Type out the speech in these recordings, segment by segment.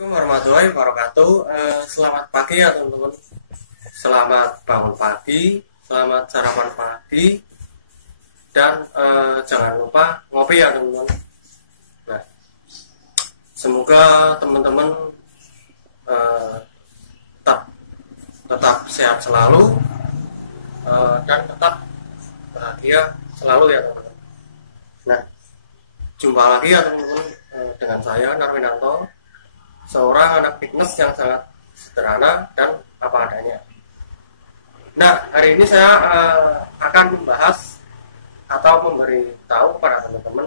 Assalamualaikum warahmatullahi wabarakatuh. Selamat pagi ya teman-teman. Selamat bangun pagi, selamat sarapan pagi, dan jangan lupa ngopi ya teman-teman. Nah, semoga teman-teman tetap sehat selalu dan tetap bahagia selalu ya teman-teman. Nah, jumpa lagi ya teman-teman dengan saya Narwinanto, seorang anak fitness yang sangat sederhana dan apa adanya. Nah, hari ini saya akan membahas atau memberitahu kepada teman-teman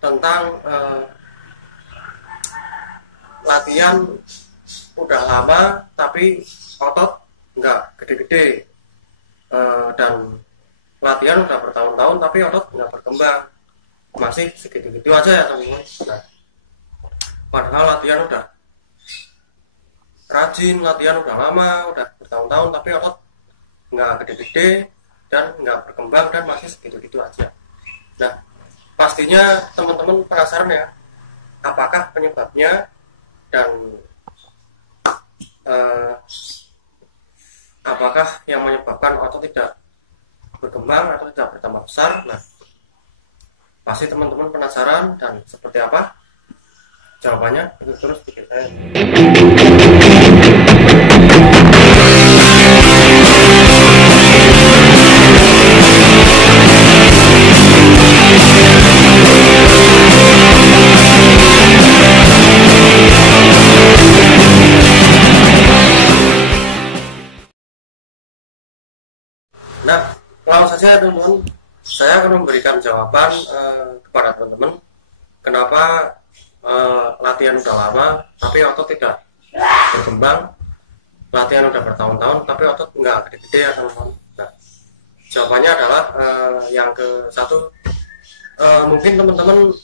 tentang latihan udah lama tapi otot nggak gede-gede, dan latihan udah bertahun-tahun tapi otot nggak berkembang, masih segitu-gitu aja ya teman-teman. Nah, padahal latihan udah rajin, latihan udah lama, udah bertahun-tahun tapi otot nggak gede-gede dan nggak berkembang dan masih segitu-gitu aja. Nah, pastinya teman-teman penasaran ya, apakah penyebabnya dan apakah yang menyebabkan otot tidak berkembang atau tidak bertambah besar. Nah, pasti teman-teman penasaran, dan seperti apa jawabannya itu terus bikin saya. Nah, langsung saja teman-teman, saya akan memberikan jawaban kepada teman-teman kenapa latihan udah lama tapi otot tidak berkembang, latihan udah bertahun-tahun tapi otot nggak gede-gede ya teman-teman. Nah, jawabannya adalah yang ke satu, mungkin teman-teman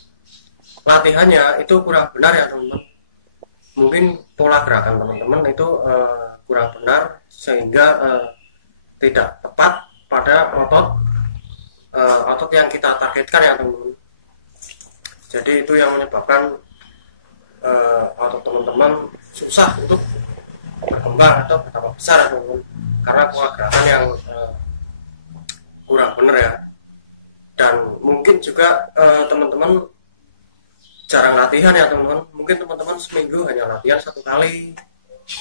latihannya itu kurang benar ya teman-teman. Mungkin pola gerakan teman-teman itu kurang benar sehingga tidak tepat pada otot yang kita targetkan ya teman-teman. Jadi itu yang menyebabkan otot teman-teman susah untuk berkembang atau bertambah besar ya teman-teman, karena pola gerakan yang kurang benar ya. Dan mungkin juga teman-teman jarang latihan ya teman-teman. Mungkin teman-teman seminggu hanya latihan 1 kali,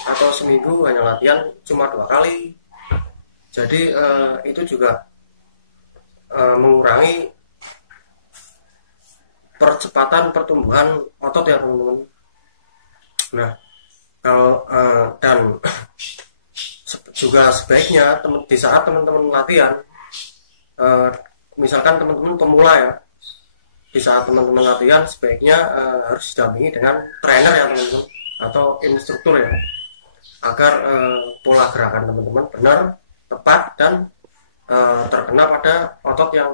atau seminggu hanya latihan cuma 2 kali. Jadi itu juga mengurangi percepatan pertumbuhan otot ya teman-teman. Nah, kalau dan juga sebaiknya di saat teman-teman latihan, misalkan teman-teman pemula ya, di saat teman-teman latihan sebaiknya harus didampingi dengan trainer ya teman-teman, atau instruktur ya, agar pola gerakan teman-teman benar, tepat, dan terkena pada otot yang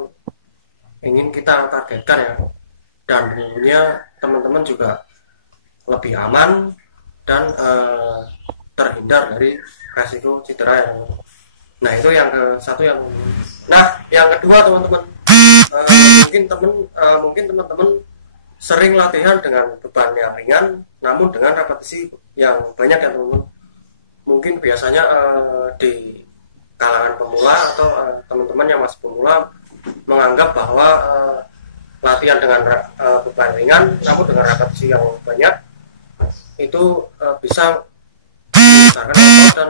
ingin kita targetkan ya. Dan tentunya teman-teman juga lebih aman dan terhindar dari resiko cedera ya. Nah, itu yang ke satu yang. Nah, yang kedua teman-teman, mungkin teman-teman sering latihan dengan beban yang ringan namun dengan repetisi yang banyak ya teman-teman. Mungkin biasanya di kalangan pemula atau teman-teman yang masih pemula menganggap bahwa latihan dengan beban ringan namun dengan repetisi yang banyak itu bisa membesarkan otot dan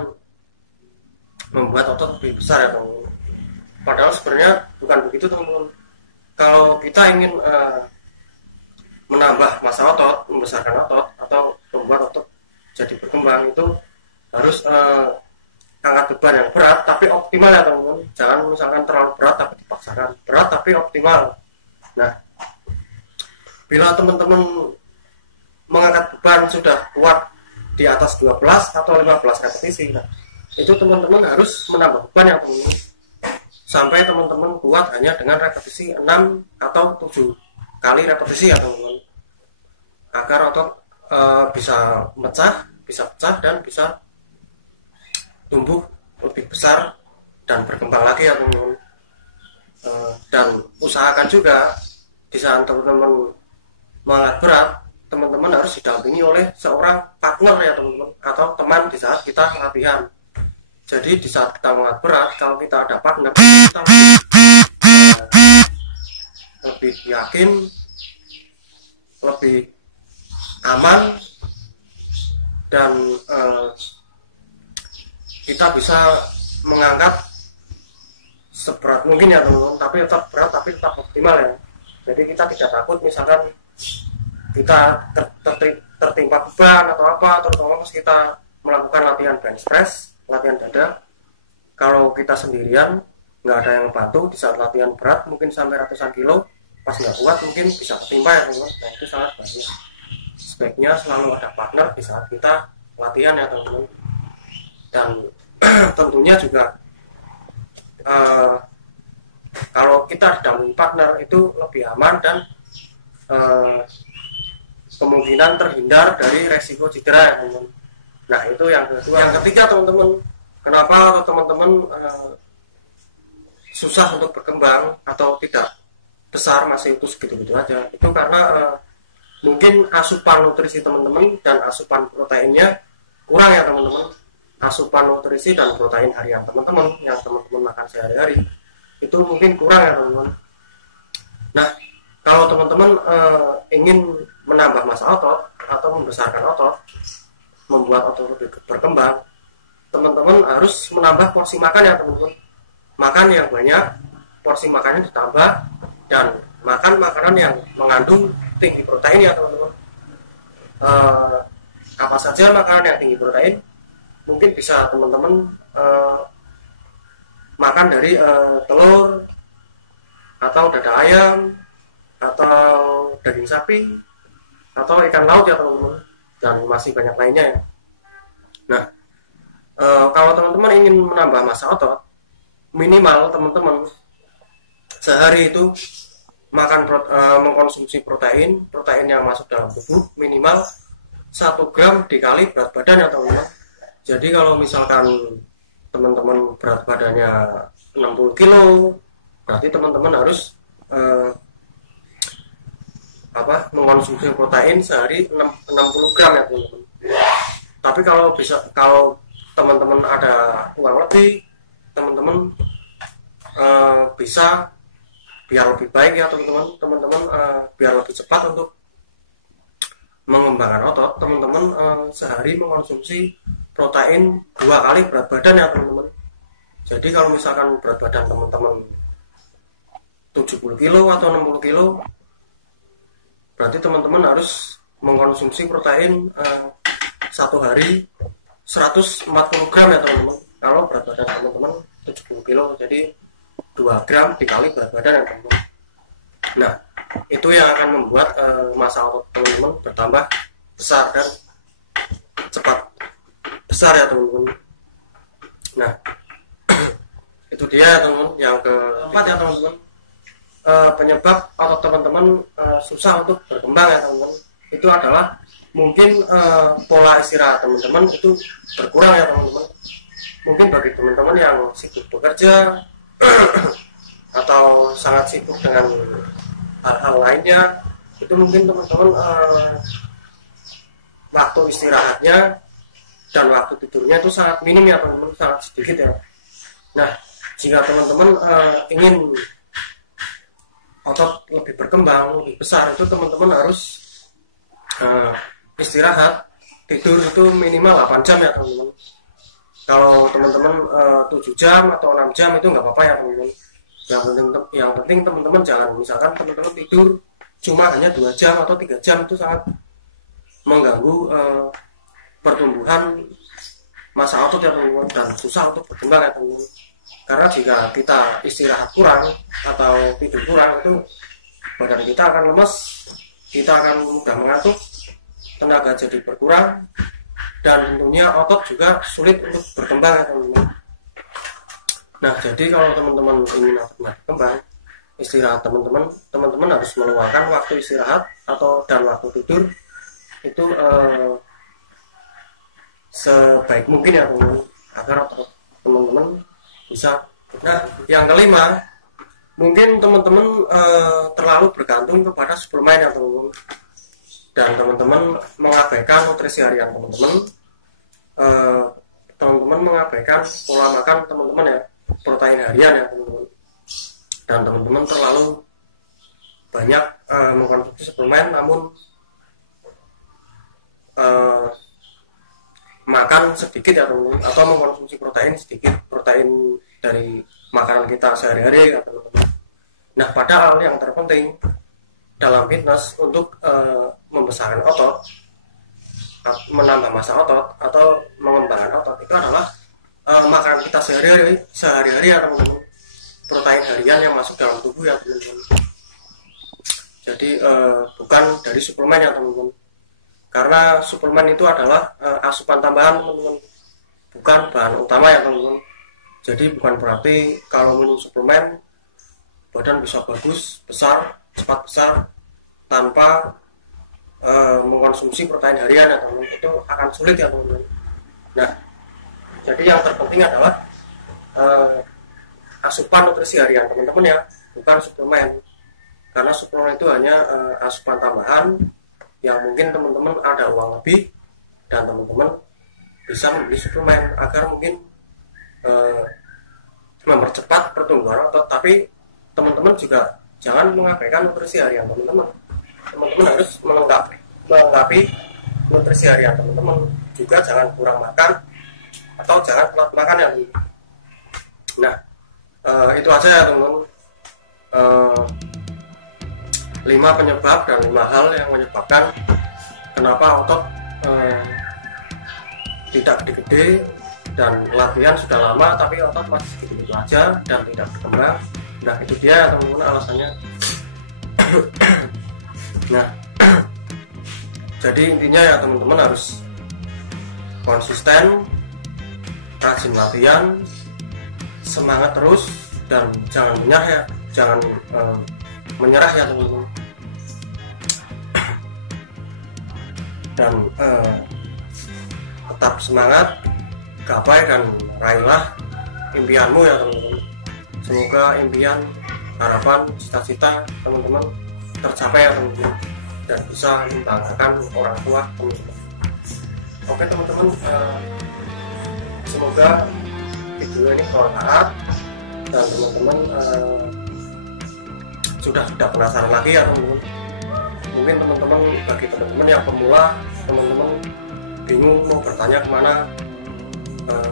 membuat otot lebih besar ya teman-teman. Padahal sebenarnya bukan begitu teman-teman. Kalau kita ingin menambah massa otot, membesarkan otot, atau membuat otot jadi berkembang, itu harus angkat beban yang berat tapi optimal ya teman-teman. Jangan misalkan terlalu berat tapi dipaksakan, berat tapi optimal. Nah, bila teman-teman mengangkat beban sudah kuat di atas 12 atau 15 repetisi, nah, itu teman-teman harus menambah beban ya teman-teman, sampai teman-teman kuat hanya dengan repetisi 6 atau 7 kali repetisi ya teman-teman, agar otot bisa pecah dan bisa tumbuh lebih besar dan berkembang lagi ya teman-teman. Dan usahakan juga di saat teman-teman mengangkat berat teman-teman harus didampingi oleh seorang partner ya teman-teman, atau teman di saat kita latihan. Jadi di saat kita mengangkat berat, kalau kita ada partner, kita lebih yakin, lebih aman, dan kita bisa mengangkat seberat mungkin ya teman-teman, tapi tetap berat tapi tetap optimal ya. Jadi kita tidak takut misalkan kita tertimpa beban atau apa, terutama pas kita melakukan latihan bench press, latihan dada. Kalau kita sendirian, nggak ada yang bantu di saat latihan berat mungkin sampai ratusan kilo, pas nggak kuat mungkin bisa ketimpa ya teman-teman. Nah itu sangat bahaya. Sebaiknya selalu ada partner di saat kita latihan ya teman-teman. Dan tentunya juga kalau kita didampingi partner itu lebih aman dan kemungkinan terhindar dari resiko cedera ya teman-teman. Nah itu yang kedua. Yang ketiga teman-teman, kenapa teman-teman susah untuk berkembang atau tidak besar, masih utuh gitu-gitu aja, itu karena mungkin asupan nutrisi teman-teman dan asupan proteinnya kurang ya teman-teman. Asupan nutrisi dan protein harian teman-teman yang teman-teman makan sehari-hari itu mungkin kurang ya teman-teman. Nah kalau teman-teman ingin menambah massa otot atau membesarkan otot, membuat otot lebih berkembang, teman-teman harus menambah porsi makan ya teman-teman. Makan yang banyak, porsi makannya ditambah, dan makan makanan yang mengandung tinggi protein ya teman-teman. Apa saja makanan yang tinggi protein? Mungkin bisa teman-teman makan dari telur atau dada ayam atau daging sapi atau ikan laut ya teman-teman, dan masih banyak lainnya ya. Nah kalau teman-teman ingin menambah massa otot, minimal teman-teman sehari itu mengkonsumsi protein yang masuk dalam tubuh minimal 1 gram dikali berat badan ya teman-teman. Jadi kalau misalkan teman-teman berat badannya 60 kilo, berarti teman-teman harus mengkonsumsi protein sehari 60 gram ya teman-teman. Tapi kalau teman-teman ada uang lebih, teman-teman bisa biar lebih baik ya teman-teman, biar lebih cepat untuk mengembangkan otot, teman-teman sehari mengkonsumsi protein 2 kali berat badan ya teman-teman. Jadi kalau misalkan berat badan teman-teman 70 kilo atau 60 kilo, berarti teman-teman harus mengkonsumsi protein satu hari 140 gram ya teman-teman. Kalau berat badan teman-teman 70 kilo, jadi 2 gram dikali berat badan ya teman-teman. Nah itu yang akan membuat massa otot teman-teman bertambah besar dan cepat besar ya teman-teman. Nah itu dia teman-teman. Yang keempat ya teman-teman, penyebab otot teman-teman susah untuk berkembang ya teman-teman, itu adalah mungkin pola istirahat teman-teman itu berkurang ya teman-teman. Mungkin bagi teman-teman yang sibuk bekerja atau sangat sibuk dengan hal-hal lainnya, itu mungkin teman-teman waktu istirahatnya dan waktu tidurnya itu sangat minim ya teman-teman, sangat sedikit ya. Nah jika teman-teman ingin otot lebih berkembang, lebih besar, itu teman-teman harus istirahat, tidur itu minimal 8 jam ya teman-teman. Kalau teman-teman 7 jam atau 6 jam itu nggak apa-apa ya teman-teman. Yang penting teman-teman jangan, misalkan teman-teman tidur cuma hanya 2 jam atau 3 jam, itu sangat mengganggu pertumbuhan massa otot ya teman-teman, dan susah untuk berkembang ya teman-teman. Karena jika kita istirahat kurang atau tidur kurang, itu badan kita akan lemes, kita akan mudah mengantuk, tenaga jadi berkurang, dan tentunya otot juga sulit untuk berkembang ya teman-teman. Nah jadi kalau teman-teman ingin otot berkembang, istirahat teman-teman harus meluangkan waktu istirahat dan waktu tidur itu sebaik mungkin ya teman-teman, agar otot teman-teman bisa. Nah yang kelima, mungkin teman-teman terlalu bergantung kepada suplemen ya teman-teman. dan teman-teman mengabaikan nutrisi harian teman-teman, teman-teman mengabaikan pola makan teman-teman ya, protein harian ya teman-teman, dan teman-teman terlalu banyak mengkonsumsi suplemen namun makan sedikit ya teman-teman, atau mengkonsumsi protein sedikit, protein dari makanan kita sehari-hari ya teman-teman. Nah, padahal yang terpenting dalam fitness untuk membesarkan otot, menambah massa otot atau mengembangkan otot itu adalah makanan kita sehari-hari ya teman-teman, protein harian yang masuk dalam tubuh ya teman-teman. Jadi bukan dari suplemen ya teman-teman, karena suplemen itu adalah asupan tambahan teman-teman, bukan bahan utama ya teman-teman. Jadi bukan berarti kalau minum suplemen badan bisa bagus, besar, cepat besar tanpa mengkonsumsi protein harian ya teman-teman, itu akan sulit ya teman-teman. Nah, jadi yang terpenting adalah asupan nutrisi harian teman-teman ya, bukan suplemen, karena suplemen itu hanya asupan tambahan yang mungkin teman-teman ada uang lebih dan teman-teman bisa membeli suplemen agar mungkin mempercepat pertumbuhan otot, tapi teman-teman juga jangan mengabaikan nutrisi harian teman-teman. Teman-teman harus melengkapi nutrisi harian teman-teman, juga jangan kurang makan atau jangan telat makan ya. Nah, itu aja ya teman-teman, 5 penyebab dan 5 hal yang menyebabkan kenapa otot tidak gede-gede dan latihan sudah lama tapi otot masih segitu aja dan tidak berkembang. Nah, itu dia ya teman-teman alasannya. Nah, jadi intinya ya teman-teman harus konsisten, rajin latihan, semangat terus, dan jangan menyerah ya, jangan menyerah ya teman-teman. Dan tetap semangat, gapai dan raihlah impianmu ya teman-teman. Semoga impian, harapan, cita-cita teman-teman tercapai ya teman-teman, dan bisa membanggakan orang tua teman-teman. Oke teman-teman, semoga video ini bermanfaat dan teman-teman sudah tidak penasaran lagi ya teman-teman. Mungkin teman-teman, bagi teman-teman yang pemula, teman-teman bingung mau bertanya kemana,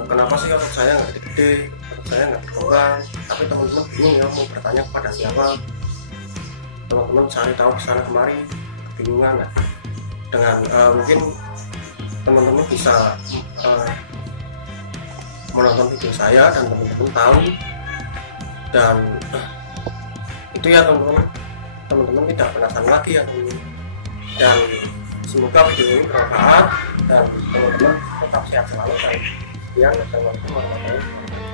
kenapa sih otot saya nggak gede-gede, otot saya nggak berkembang, tapi teman-teman bingung ya mau bertanya kepada siapa. Teman-teman cari tahu kesana kemari, kebingungan ya. Dengan mungkin teman-teman bisa menonton video saya dan teman-teman tahu, dan itu ya teman-teman tidak penasaran lagi ya teman-teman. Dan semoga video ini bermanfaat dan teman-teman tetap sehat selalu. Sekian, wassalamualaikum warahmatullahi wabarakatuh.